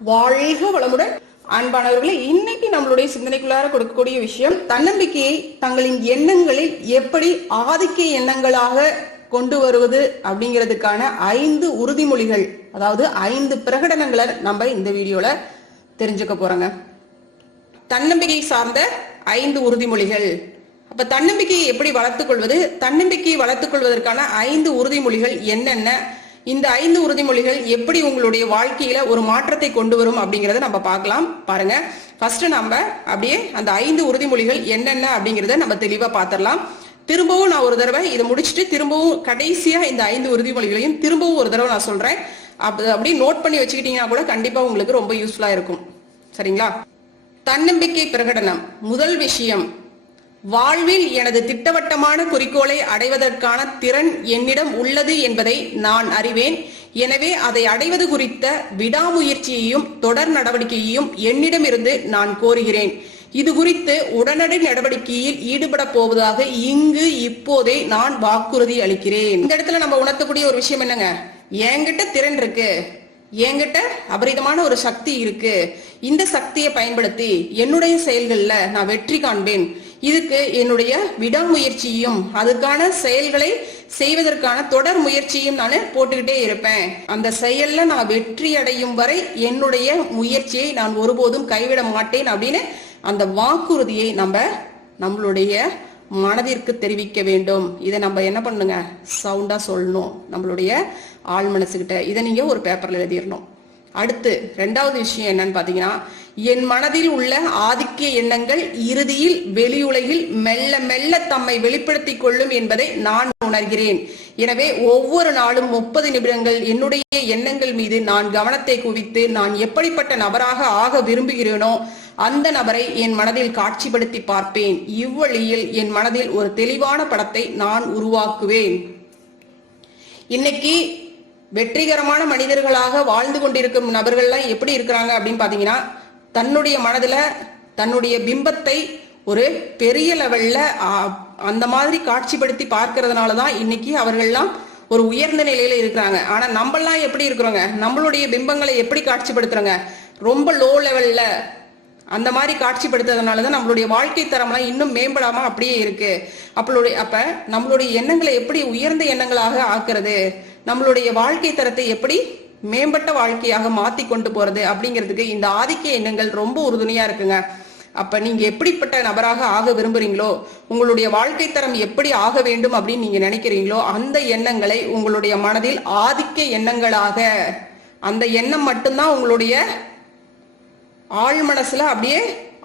வாழ்க வளமுடன். அன்பானவர்களே, இன்னைக்கு நம்மளுடைய சிந்தனைக்குள்ளார கொடுக்கக்கூடிய விஷயம், தன்னம்பிக்கையை தங்களின் எண்ணங்களில் எப்படி ஆதிக்க எண்ணங்களாக கொண்டு வருவது அப்படிங்கிறதுக்கான 5 உறுதிமொழிகள், அதாவது 5 பிரகடனங்களை நம்ம இந்த வீடியோல தெரிஞ்சுக்க போறோங்க. தன்னம்பிக்கை சார்ந்த 5 உறுதிமொழிகள். அப்ப தன்னம்பிக்கையை எப்படி வளர்த்துக் கொள்வது, தன்னம்பிக்கையை வளர்த்துக் கொள்வதற்கான 5 உறுதிமொழிகள் என்னென்ன, இந்த 5 உறுதிமொழிகள் எப்படி உங்களுடைய வாழ்க்கையில ஒரு மாற்றத்தை கொண்டு வரும் அப்படிங்கறத நம்ம பார்க்கலாம். பாருங்க, ஃபர்ஸ்ட் நம்ம அப்படியே அந்த 5 உறுதிமொழிகள் என்னென்ன அப்படிங்கறத நம்ம தெளிவா பார்த்திடலாம். திரும்பவும் நான் ஒரு தடவை இதை முடிச்சுட்டு திரும்பவும் கடைசியா இந்த 5 உறுதிமொழிகளையும் திரும்பவும் ஒரு தடவை நான் சொல்றேன். அப்படியே நோட் பண்ணி வச்சுக்கிட்டீங்கன்னா கூட கண்டிப்பா உங்களுக்கு ரொம்ப யூஸ்ஃபுல்லா இருக்கும். சரிங்களா? தன்னம்பிக்கை பிரகடனம். முதல் விஷயம், வாழ்வில் எனது திட்டவட்டமான குறிக்கோளை அடைவதற்கான திறன் என்னிடம் உள்ளது என்பதை நான் அறிவேன். எனவே அதை அடைவது குறித்த விடாமுயற்சியையும் தொடர் நடவடிக்கையையும் என்னிடமிருந்து நான் கோருகிறேன். இது குறித்து உடனடி நடவடிக்கையில் ஈடுபட போவதாக இங்கு இப்போதே நான் வாக்குறுதி அளிக்கிறேன். இந்த இடத்துல நம்ம உணர்த்தக்கூடிய ஒரு விஷயம் என்னங்க, என்கிட்ட திறன் இருக்கு, என்கிட்ட அபரிதமான ஒரு சக்தி இருக்கு, இந்த சக்தியை பயன்படுத்தி என்னுடைய செயல்கள்ல நான் வெற்றி காண்பேன். இதுக்கு என்னுடைய விடாமுயற்சியும் அதுக்கான செயல்களை செய்வதற்கான தொடர் முயற்சியும் நான் போட்டுக்கிட்டே இருப்பேன். அந்த செயல்ல நான் வெற்றி அடையும் வரை என்னுடைய முயற்சியை நான் ஒருபோதும் கைவிட மாட்டேன் அப்படின்னு அந்த வாக்குறுதியை நம்மளுடைய மனதிற்கு தெரிவிக்க வேண்டும். இதை நம்ம என்ன பண்ணுங்க, சவுண்டா சொல்லணும் நம்மளுடைய ஆள் மனசுகிட்ட. இதை நீங்க ஒரு பேப்பர்ல எழுதிடணும். அடுத்து 2வது விஷயம் என்னன்னு பாத்தீங்கன்னா, என் மனதில் உள்ள ஆதிக்க எண்ணங்கள் இறுதியில் வெளியுலகில் மெல்ல மெல்ல தம்மை வெளிப்படுத்திக் கொள்ளும் என்பதை நான் உணர்கிறேன். எனவே ஒவ்வொரு நாளும் 30 நிமிடங்கள் என்னுடைய எண்ணங்கள் மீது நான் கவனத்தை குவித்து நான் எப்படிப்பட்ட நபராக ஆக விரும்புகிறேனோ அந்த நபரை என் மனதில் காட்சிப்படுத்தி பார்ப்பேன். இவ்வழியில் என் மனதில் ஒரு தெளிவான படத்தை நான் உருவாக்குவேன். இன்னைக்கு வெற்றிகரமான மனிதர்களாக வாழ்ந்து கொண்டிருக்கும் நபர்கள்லாம் எப்படி இருக்கிறாங்க அப்படின்னு பாத்தீங்கன்னா, தன்னுடைய மனதுல தன்னுடைய பிம்பத்தை ஒரு பெரிய லெவல்ல அந்த மாதிரி காட்சிப்படுத்தி பார்க்கறதுனாலதான் இன்னைக்கு அவர்கள்லாம் ஒரு உயர்ந்த நிலையில இருக்கிறாங்க. ஆனா நம்மளாம் எப்படி இருக்கிறோங்க, நம்மளுடைய பிம்பங்களை எப்படி காட்சிப்படுத்துறோங்க, ரொம்ப லோ லெவல்ல அந்த மாதிரி காட்சிப்படுத்துறதுனாலதான் நம்மளுடைய வாழ்க்கை தரம்லாம் இன்னும் மேம்படாம அப்படியே இருக்கு. அப்ப நம்மளுடைய எண்ணங்களை எப்படி உயர்ந்த எண்ணங்களாக ஆக்குறது, நம்மளுடைய வாழ்க்கை தரத்தை எப்படி மேம்பட்ட வாழ்க்கையாக மாத்தி கொண்டு போறது அப்படிங்கிறதுக்கு இந்த ஆதிக்க எண்ணங்கள் ரொம்ப உறுதுணையா இருக்குங்க. அப்ப நீங்க எப்படிப்பட்ட நபராக ஆக விரும்புறீங்களோ, உங்களுடைய வாழ்க்கை தரம் எப்படி ஆக வேண்டும் அப்படின்னு நீங்க நினைக்கிறீங்களோ அந்த எண்ணங்களை உங்களுடைய மனதில் ஆதிக்க எண்ணங்களாக, அந்த எண்ணம் மட்டும்தான் உங்களுடைய ஆழ் மனசுல அப்படியே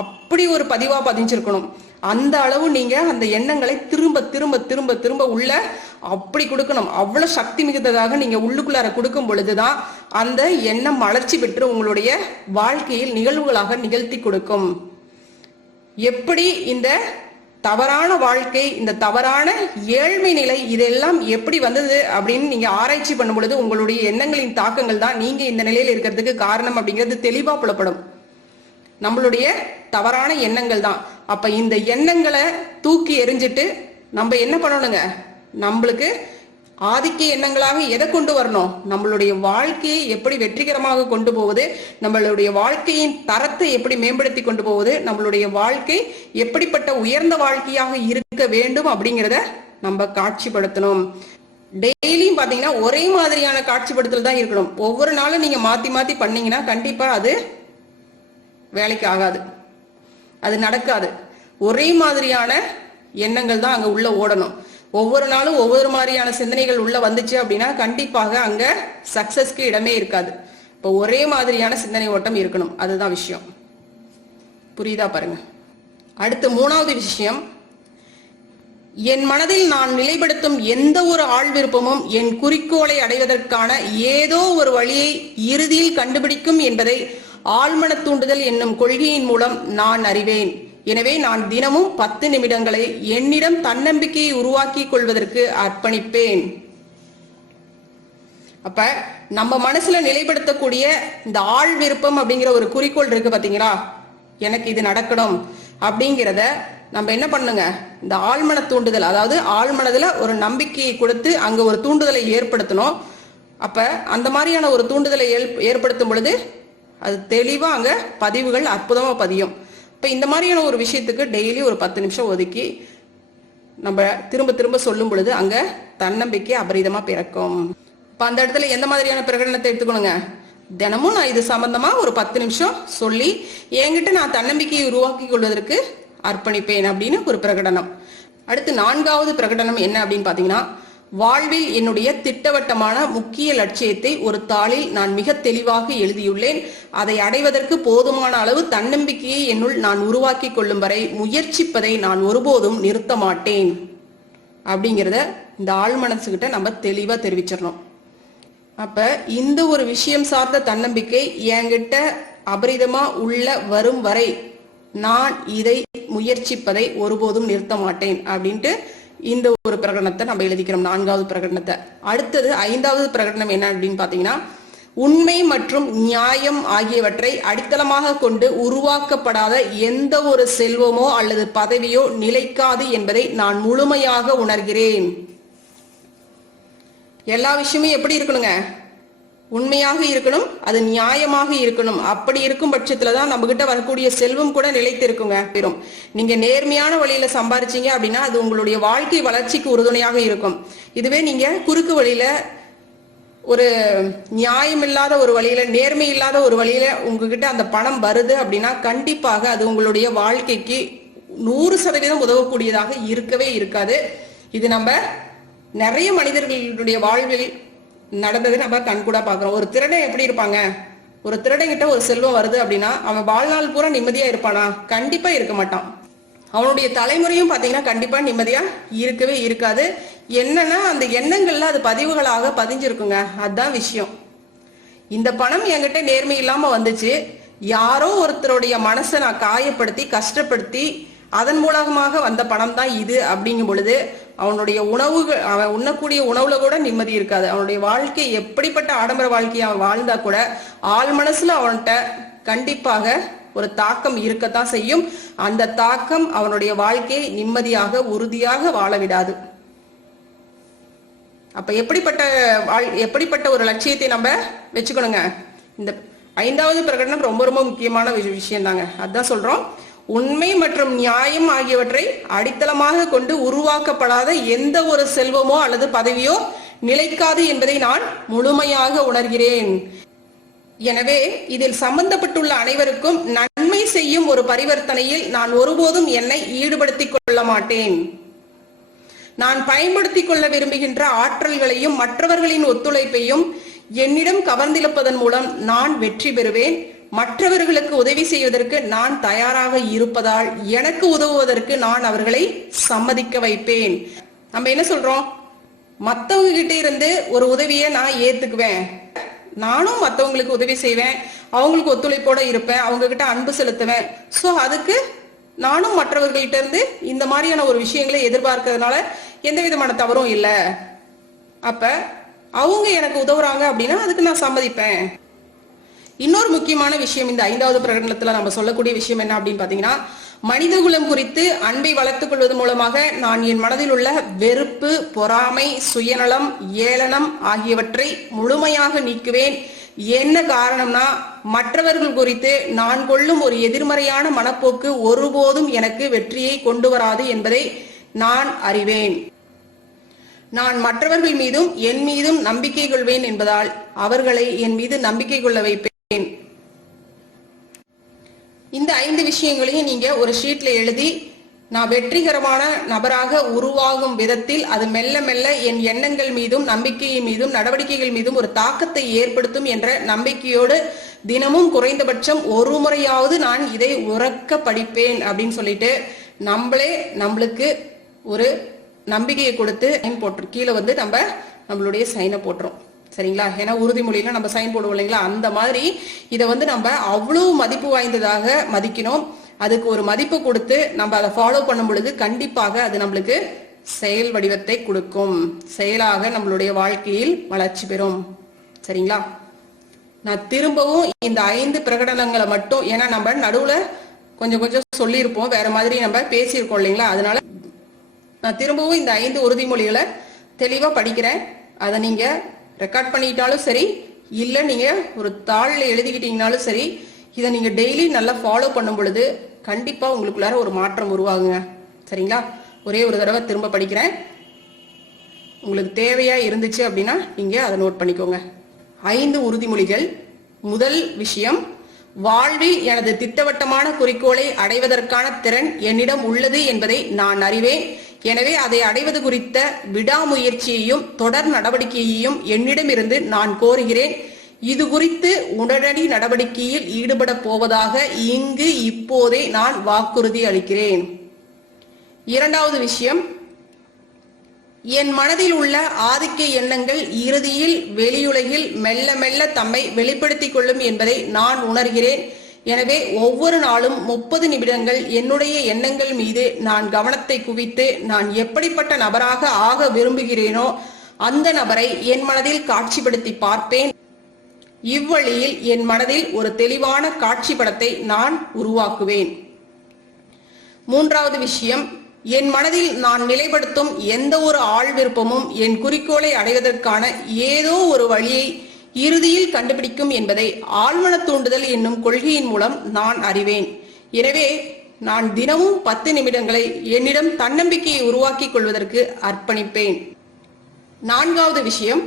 அப்படி ஒரு பதிவா பதிஞ்சிருக்கணும். அந்த அளவு நீங்க அந்த எண்ணங்களை திரும்ப திரும்ப திரும்ப திரும்ப உள்ள அப்படி கொடுக்கணும். அவ்வளவு சக்தி மிகுந்ததாக நீங்க உள்ளுக்குள்ளார கொடுக்கும் பொழுதுதான் அந்த எண்ணம் வளர்ச்சி பெற்று உங்களுடைய வாழ்க்கையில் நிகழ்வுகளாக நிகழ்த்தி கொடுக்கும். எப்படி இந்த தவறான வாழ்க்கை, இந்த தவறான ஏழ்மை நிலை, இதெல்லாம் எப்படி வந்தது அப்படின்னு நீங்க ஆராய்ச்சி பண்ணும் பொழுது உங்களுடைய எண்ணங்களின் தாக்கங்கள் தான் நீங்க இந்த நிலையில இருக்கிறதுக்கு காரணம் அப்படிங்கிறது தெளிவா புலப்படும். நம்மளுடைய தவறான எண்ணங்கள் தான். அப்ப இந்த எண்ணங்களை தூக்கி எறிஞ்சிட்டு நம்ம என்ன பண்ணணுங்க, நம்மளுக்கு ஆதிக்க எண்ணங்களாக எதை கொண்டு வரணும், நம்மளுடைய வாழ்க்கையை எப்படி வெற்றிகரமாக கொண்டு போவது, நம்மளுடைய வாழ்க்கையின் தரத்தை எப்படி மேம்படுத்தி கொண்டு போவது, நம்மளுடைய வாழ்க்கை எப்படிப்பட்ட உயர்ந்த வாழ்க்கையாக இருக்க வேண்டும் அப்படிங்கிறத நம்ம காட்சிப்படுத்தணும். டெய்லியும் பாத்தீங்கன்னா ஒரே மாதிரியான காட்சிப்படுத்தல் தான் இருக்கணும். ஒவ்வொரு நாளும் நீங்க மாத்தி மாத்தி பண்ணீங்கன்னா கண்டிப்பா அது வேலைக்கு ஆகாது, அது நடக்காது. ஒரே மாதிரியான எண்ணங்கள் தான் அங்க உள்ள ஓடணும். ஒவ்வொரு நாளும் ஒவ்வொரு மாதிரியான சிந்தனைகள் உள்ள வந்துச்சு அப்படின்னா கண்டிப்பாக அங்க சக்சஸ்க்கு இடமே இருக்காது. இப்போ ஒரே மாதிரியான சிந்தனை ஓட்டம் இருக்கணும், அதுதான் விஷயம். புரியுதா பாருங்க. அடுத்து 3வது விஷயம், என் மனதில் நான் நிலைப்படுத்தும் எந்த ஒரு ஆள் விருப்பமும் என் குறிக்கோளை அடைவதற்கான ஏதோ ஒரு வழியை இறுதியில் கண்டுபிடிக்கும் என்பதை ஆழ்மன தூண்டுதல் என்னும் கொள்கையின் மூலம் நான் அறிவேன். எனவே நான் தினமும் 10 நிமிடங்களை என்னிடம் தன்னம்பிக்கையை உருவாக்கி கொள்வதற்கு அர்ப்பணிப்பேன். அப்ப நம்ம மனசுல நிலைப்படுத்தக்கூடிய இந்த ஆள் விருப்பம் அப்படிங்கிற ஒரு குறிக்கோள் இருக்கு பாத்தீங்களா, எனக்கு இது நடக்கணும் அப்படிங்கிறத நம்ம என்ன பண்ணுங்க, இந்த ஆழ்மன தூண்டுதல், அதாவது ஆழ்மனதுல ஒரு நம்பிக்கையை கொடுத்து அங்க ஒரு தூண்டுதலை ஏற்படுத்தணும். அப்ப அந்த மாதிரியான ஒரு தூண்டுதலை ஏற்படுத்தும் பொழுது அது தெளிவா அங்க பதிவுகள் அற்புதமா பதியும். இப்ப இந்த மாதிரியான ஒரு விஷயத்துக்கு டெய்லி ஒரு 10 நிமிஷம் ஒதுக்கி நம்ம திரும்ப திரும்ப சொல்லும் பொழுது அங்க தன்னம்பிக்கை அபரிதமா பிறக்கும். இப்ப அந்த இடத்துல எந்த மாதிரியான பிரகடனத்தை எடுத்துக்கணுங்க? தினமும் நான் இது சம்பந்தமா ஒரு 10 நிமிஷம் சொல்லி என்கிட்ட நான் தன்னம்பிக்கையை உருவாக்கி கொள்வதற்கு அர்ப்பணிப்பேன் அப்படின்னு ஒரு பிரகடனம். அடுத்து 4வது பிரகடனம் என்ன அப்படின்னு பாத்தீங்கன்னா, வாழ்வில் என்னுடைய திட்டவட்டமான முக்கிய லட்சியத்தை ஒரு தாளில் நான் மிக தெளிவாக எழுதியுள்ளேன். அதை அடைவதற்கு போதுமான அளவு தன்னம்பிக்கையை என்னுள் நான் உருவாக்கி கொள்ளும் வரை முயற்சிப்பதை நான் ஒருபோதும் நிறுத்த மாட்டேன் அப்படிங்கிறத இந்த ஆழ் மனசுகிட்ட நம்ம தெளிவா தெரிவிச்சிடணும். அப்ப இந்த ஒரு விஷயம் சார்ந்த தன்னம்பிக்கை என்கிட்ட அபரிதமா உள்ள வரும் வரை நான் இதை முயற்சிப்பதை ஒருபோதும் நிறுத்த மாட்டேன் அப்படின்ட்டு இந்த ஒரு பிரகடனத்தை நம்ம எழுதிக்கிறோம், 4வது பிரகடனத்தை. அடுத்தது 5வது பிரகடனம் என்ன அப்படின்னு பாத்தீங்கன்னா, உண்மை மற்றும் நியாயம் ஆகியவற்றை அடித்தளமாக கொண்டு உருவாக்கப்படாத எந்த ஒரு செல்வமோ அல்லது பதவியோ நிலைக்காது என்பதை நான் முழுமையாக உணர்கிறேன். எல்லா விஷயமும் எப்படி இருக்கணுங்க? உண்மையாக இருக்கணும், அது நியாயமாக இருக்கணும். அப்படி இருக்கும் பட்சத்துலதான் நம்ம கிட்ட வரக்கூடிய செல்வம் கூட நிலைத்து இருக்குங்க. பெரும் நீங்க நேர்மையான வழியில சம்பாதிச்சீங்க அப்படின்னா அது உங்களுடைய வாழ்க்கை வளர்ச்சிக்கு உறுதுணையாக இருக்கும். இதுவே நீங்க குறுக்கு வழியில ஒரு நியாயம் இல்லாத ஒரு வழியில, நேர்மை இல்லாத ஒரு வழியில உங்ககிட்ட அந்த பணம் வருது அப்படின்னா கண்டிப்பாக அது உங்களுடைய வாழ்க்கைக்கு 100% உதவக்கூடியதாக இருக்கவே இருக்காது. இது நம்ம நிறைய மனிதர்களுடைய வாழ்வில் நடந்தது நம்ம கண்கூடா பாக்குறோம். ஒரு திருடன் எப்படி இருப்பாங்க? ஒரு திருடங்கிட்ட ஒரு செல்வம் வருது அப்படின்னா அவன் வாழ்நாள் பூரா நிம்மதியா இருப்பானா? கண்டிப்பா இருக்க மாட்டான். அவனுடைய தலைமுறையும் பாத்தீங்கன்னா கண்டிப்பா நிம்மதியா இருக்கவே இருக்காது. என்னன்னா அந்த எண்ணங்கள்ல அது பதிவுகளாக பதிஞ்சிருக்குங்க. அதுதான் விஷயம். இந்த பணம் என்கிட்ட நேர்மை இல்லாம வந்துச்சு, யாரோ ஒருத்தருடைய மனசை நான் காயப்படுத்தி கஷ்டப்படுத்தி அதன் மூலமாக வந்த பணம் தான் இது அப்படிங்கும் பொழுது அவனுடைய உணவுகள், அவன் உண்ணக்கூடிய உணவுல கூட நிம்மதி இருக்காது. அவனுடைய வாழ்க்கை எப்படிப்பட்ட ஆடம்பர வாழ்க்கையை அவன் வாழ்ந்தா கூட ஆள் மனசுல அவன்கிட்ட கண்டிப்பாக ஒரு தாக்கம் இருக்கத்தான் செய்யும். அந்த தாக்கம் அவனுடைய வாழ்க்கையை நிம்மதியாக உறுதியாக வாழ விடாது. அப்ப எப்படிப்பட்ட ஒரு லட்சியத்தை நம்ம வச்சுக்கணுங்க? இந்த 5வது பிரகடனம் ரொம்ப ரொம்ப முக்கியமான விஷயம் தாங்க. அதான் சொல்றோம், உண்மை மற்றும் நியாயம் ஆகியவற்றை அடித்தளமாக கொண்டு உருவாக்கப்படாத எந்த ஒரு செல்வமோ அல்லது பதவியோ நிலைக்காது என்பதை நான் முழுமையாக உணர்கிறேன். எனவே இதில் சம்பந்தப்பட்டுள்ள அனைவருக்கும் நன்மை செய்யும் ஒரு பரிவர்த்தனையில் நான் ஒருபோதும் என்னை ஈடுபடுத்திக் கொள்ள மாட்டேன். நான் பயன்படுத்திக் கொள்ள விரும்புகின்ற ஆற்றல்களையும் மற்றவர்களின் ஒத்துழைப்பையும் என்னிடம் கவர்ந்திழப்பதன் மூலம் நான் வெற்றி பெறுவேன். மற்றவர்களுக்கு உதவி செய்வதற்கு நான் தயாராக இருப்பதால் எனக்கு உதவுவதற்கு நான் அவர்களை சம்மதிக்க வைப்பேன். நம்ம என்ன சொல்றோம்? மத்தவங்க கிட்ட இருந்து ஒரு உதவியை நான் ஏத்துக்குவேன், நானும் மத்தவங்களுக்கு உதவி செய்வேன், அவங்களுக்கு ஒத்துழைப்போட இருப்பேன், அவங்க கிட்ட அன்பு செலுத்துவேன். சோ அதுக்கு நானும் மற்றவர்கள்ட்ட இருந்து இந்த மாதிரியான ஒரு விஷயங்களை எதிர்பார்க்கறதுனால எந்த விதமான தவறும் இல்லை. அப்ப அவங்க எனக்கு உதவுறாங்க அப்படின்னா அதுக்கு நான் சம்மதிப்பேன். இன்னொரு முக்கியமான விஷயம் இந்த 5வது பிரகடனத்துல நம்ம சொல்லக்கூடிய விஷயம் என்ன அப்படின்னு பாத்தீங்கன்னா, மனிதகுலம் குறித்து அன்பை வளர்த்துக் கொள்வது மூலமாக நான் என் மனதில் உள்ள வெறுப்பு, பொறாமை, சுயநலம், ஏளனம் ஆகியவற்றை முழுமையாக நீக்குவேன். என்ன காரணம்னா, மற்றவர்கள் குறித்து நான் கொள்ளும் ஒரு எதிர்மறையான மனப்போக்கு ஒருபோதும் எனக்கு வெற்றியை கொண்டு வராது என்பதை நான் அறிவேன். நான் மற்றவர்கள் மீதும் என் மீதும் நம்பிக்கை கொள்வேன் என்பதால் அவர்களை என் மீது நம்பிக்கை கொள்ள வைப்பேன். இந்த 5 விஷயங்களையும் நீங்க ஒரு ஷீட்ல எழுதி, நான் வெற்றிகரமான நபராக உருவாகும் விதத்தில் அது மெல்ல மெல்ல என் எண்ணங்கள் மீதும் நம்பிக்கையின் மீதும் நடவடிக்கைகள் மீதும் ஒரு தாக்கத்தை ஏற்படுத்தும் என்ற நம்பிக்கையோடு தினமும் குறைந்தபட்சம் ஒரு முறையாவது நான் இதை உறக்க படிப்பேன் அப்படின்னு சொல்லிட்டு நம்மளுக்கு ஒரு நம்பிக்கையை கொடுத்து சைன் போட்டு கீழே வந்து நம்மளுடைய சைனை போட்டுரும். சரிங்களா? ஏன்னா உறுதிமொழியில நம்ம சைன் போடுவோம் இல்லைங்களா? அந்த மாதிரி இதை வந்து நம்ம அவ்வளவு மதிப்பு வாய்ந்ததாக மதிக்கணும். அதுக்கு ஒரு மதிப்பு கொடுத்து நம்ம அதை ஃபாலோ பண்ணும் பொழுது கண்டிப்பாக அது நம்மளுக்கு செயல் வடிவத்தை கொடுக்கும். செயலாக நம்மளுடைய வாழ்க்கையில் வளர்ச்சி பெறும். சரிங்களா? நான் திரும்பவும் இந்த 5 பிரகடனங்களை மட்டும், ஏன்னா நம்ம நடுவுல கொஞ்சம் சொல்லியிருப்போம், வேற மாதிரி நம்ம பேசியிருக்கோம் இல்லைங்களா? அதனால நான் திரும்பவும் இந்த 5 உறுதிமொழிகளை தெளிவா படிக்கிறேன். அதை நீங்க ரெக்கார்ட் பண்ணிட்டாலும் சரி, இல்ல நீங்க ஒரு தாள்ல எழுதிக்கிட்டீங்கனாலும் சரி, இதை நீங்க டெய்லி நல்லா ஃபாலோ பண்ணும் பொழுது கண்டிப்பா உங்களுக்குள்ளார ஒரு மாற்றம் உருவாகுங்க. சரிங்களா? ஒரே ஒரு தடவை திரும்ப படிக்கிறேன். உங்களுக்கு தேவையா இருந்துச்சு அப்படின்னா நீங்க அதை நோட் பண்ணிக்கோங்க. 5 உறுதிமொழிகள். முதல் விஷயம், வாழ்வில் எனது திட்டவட்டமான குறிக்கோளை அடைவதற்கான திறன் என்னிடம் உள்ளது என்பதை நான் அறிவேன். எனவே அதை அடைவது குறித்த விடாமுயற்சியையும் தொடர் நடவடிக்கையையும் என்னிடமிருந்து நான் கோருகிறேன். இது குறித்து உடனடி நடவடிக்கையில் ஈடுபட போவதாக இங்கு இப்போதே நான் வாக்குறுதி அளிக்கிறேன். இரண்டாவது விஷயம், என் மனதில் உள்ள ஆதிக்க எண்ணங்கள் இறுதியில் வெளியுலகில் மெல்ல மெல்ல தம்மை வெளிப்படுத்திக் கொள்ளும் என்பதை நான் உணர்கிறேன். எனவே ஒவ்வொரு நாளும் 30 நிமிடங்கள் என்னுடைய எண்ணங்கள் மீது நான் கவனத்தை குவித்து நான் எப்படிப்பட்ட நபராக ஆக விரும்புகிறேனோ அந்த நபரை என் மனதில் காட்சிப்படுத்தி பார்ப்பேன். இவ்வழியில் என் மனதில் ஒரு தெளிவான காட்சி படத்தை நான் உருவாக்குவேன். மூன்றாவது விஷயம், என் மனதில் நான் நிலைப்படுத்தும் எந்த ஒரு ஆள் விருப்பமும் என் குறிக்கோளை அடைவதற்கான ஏதோ ஒரு வழியை இறுதியில் கண்டுபிடிக்கும் என்பதை ஆழ்மன தூண்டுதல் என்னும் கொள்கையின் மூலம் நான் அறிவேன். எனவே நான் தினமும் 10 நிமிடங்களை என்னிடம் தன்னம்பிக்கையை உருவாக்கிக் கொள்வதற்கு அர்ப்பணிப்பேன். நான்காவது விஷயம்,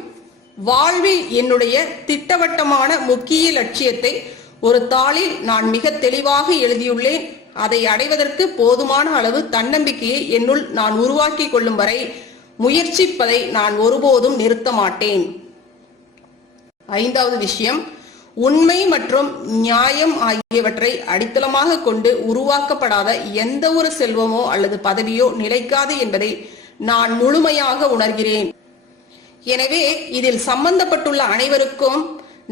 வாழ்வில் என்னுடைய திட்டவட்டமான முக்கிய லட்சியத்தை ஒரு தாளில் நான் மிக தெளிவாக எழுதியுள்ளேன். அதை அடைவதற்கு போதுமான அளவு தன்னம்பிக்கையை என்னுள் நான் உருவாக்கி கொள்ளும் வரை முயற்சிப்பதை நான் ஒருபோதும் நிறுத்த மாட்டேன். ஐந்தாவது விஷயம், உண்மை மற்றும் நியாயம் ஆகியவற்றை அடித்தளமாக கொண்டு உருவாக்கப்படாத எந்த ஒரு செல்வமோ அல்லது பதவியோ நிலைக்காது என்பதை நான் முழுமையாக உணர்கிறேன். எனவே இதில் சம்பந்தப்பட்டுள்ள அனைவருக்கும்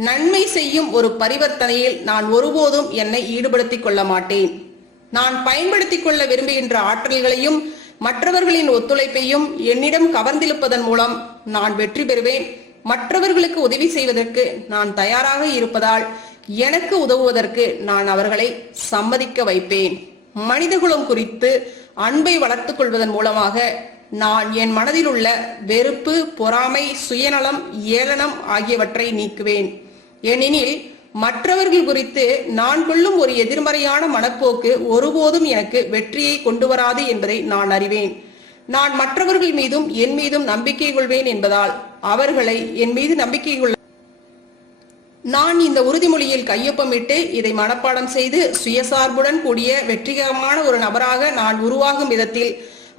நன்மை செய்யும் ஒரு பரிவர்த்தனையில் நான் ஒருபோதும் என்னை ஈடுபடுத்திக் கொள்ள மாட்டேன். நான் பயன்படுத்திக் கொள்ள விரும்புகின்ற ஆற்றல்களையும் மற்றவர்களின் ஒத்துழைப்பையும் என்னிடம் கவர்ந்திழுப்பதன் மூலம் நான் வெற்றி பெறுவேன். மற்றவர்களுக்கு உதவி செய்வதற்கு நான் தயாராக இருப்பதால் எனக்கு உதவுவதற்கு நான் அவர்களை சம்மதிக்க வைப்பேன். மனிதகுலம் குறித்து அன்பை வளர்த்துக் கொள்வதன் மூலமாக நான் என் மனதில் உள்ள வெறுப்பு, பொறாமை, சுயநலம், ஏளனம் ஆகியவற்றை நீக்குவேன். ஏனெனில் மற்றவர்கள் குறித்து நான் கொள்ளும் ஒரு எதிர்மறையான மனப்போக்கு ஒருபோதும் எனக்கு வெற்றியை கொண்டு வராது என்பதை நான் அறிவேன். நான் மற்றவர்கள் மீதும் என் மீதும் நம்பிக்கை கொள்வேன் என்பதால் அவர்களை என் மீது நம்பிக்கை கொள்ள நான் இந்த உறுதிமொழியில் கையொப்பமிட்டு இதை மனப்பாடம் செய்து சுயசார்புடன் கூடிய வெற்றிகரமான ஒரு நபராக நான் உருவாகும் விதத்தில்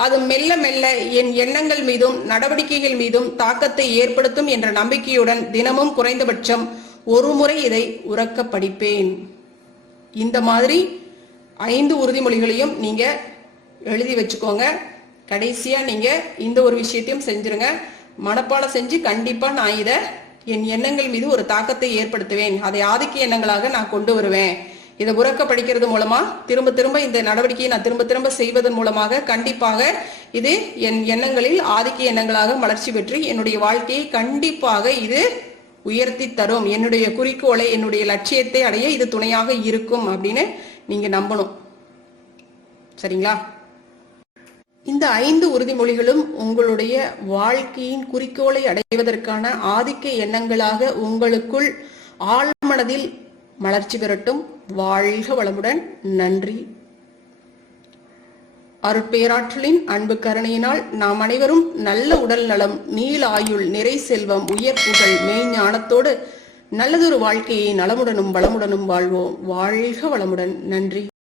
அது மெல்ல மெல்ல என் எண்ணங்கள் மீதும் நடவடிக்கைகள் மீதும் தாக்கத்தை ஏற்படுத்தும் என்ற நம்பிக்கையுடன் தினமும் குறைந்தபட்சம் ஒரு முறை இதை உரக்க படிப்பேன். இந்த மாதிரி 5 உறுதிமொழிகளையும் நீங்க எழுதி வச்சுக்கோங்க. கடைசியா நீங்க இந்த ஒரு விஷயத்தையும் செஞ்சிருங்க. மனப்பாடம் செஞ்சு கண்டிப்பா நான் இதை என் எண்ணங்கள் மீது ஒரு தாக்கத்தை ஏற்படுத்துவேன், அதை ஆதிக்க எண்ணங்களாக நான் கொண்டு வருவேன். இதை உரக்க படிக்கிறது மூலமா திரும்ப திரும்ப இந்த நடவடிக்கையை நான் திரும்ப திரும்ப செய்வதன் மூலமாக கண்டிப்பாக இது என் எண்ணங்களில் ஆதிக்க எண்ணங்களாக வளர்ச்சி பெற்று என்னுடைய வாழ்க்கையை கண்டிப்பாக இது உயர்த்தி தரும். என்னுடைய குறிக்கோளை, என்னுடைய லட்சியத்தை அடைய இது துணையாக இருக்கும் அப்படின்னு நீங்க நம்பணும். சரிங்களா? இந்த 5 உறுதிமொழிகளும் உங்களுடைய வாழ்க்கையின் குறிக்கோளை அடைவதற்கான ஆதிக்க எண்ணங்களாக உங்களுக்குள் ஆழ்மனதில் மலர்ச்சி பெறட்டும். வாழ்க வளமுடன். நன்றி. அருட்பேராற்றலின் அன்பு கருணையினால் நாம் அனைவரும் நல்ல உடல் நலம், நீள ஆயுள், நிறை செல்வம், உயர் புகழ், மெய்ஞானத்தோடு நல்லதொரு வாழ்க்கையை நலமுடனும் வளமுடனும் வாழ்வோம். வாழ்க வளமுடன். நன்றி.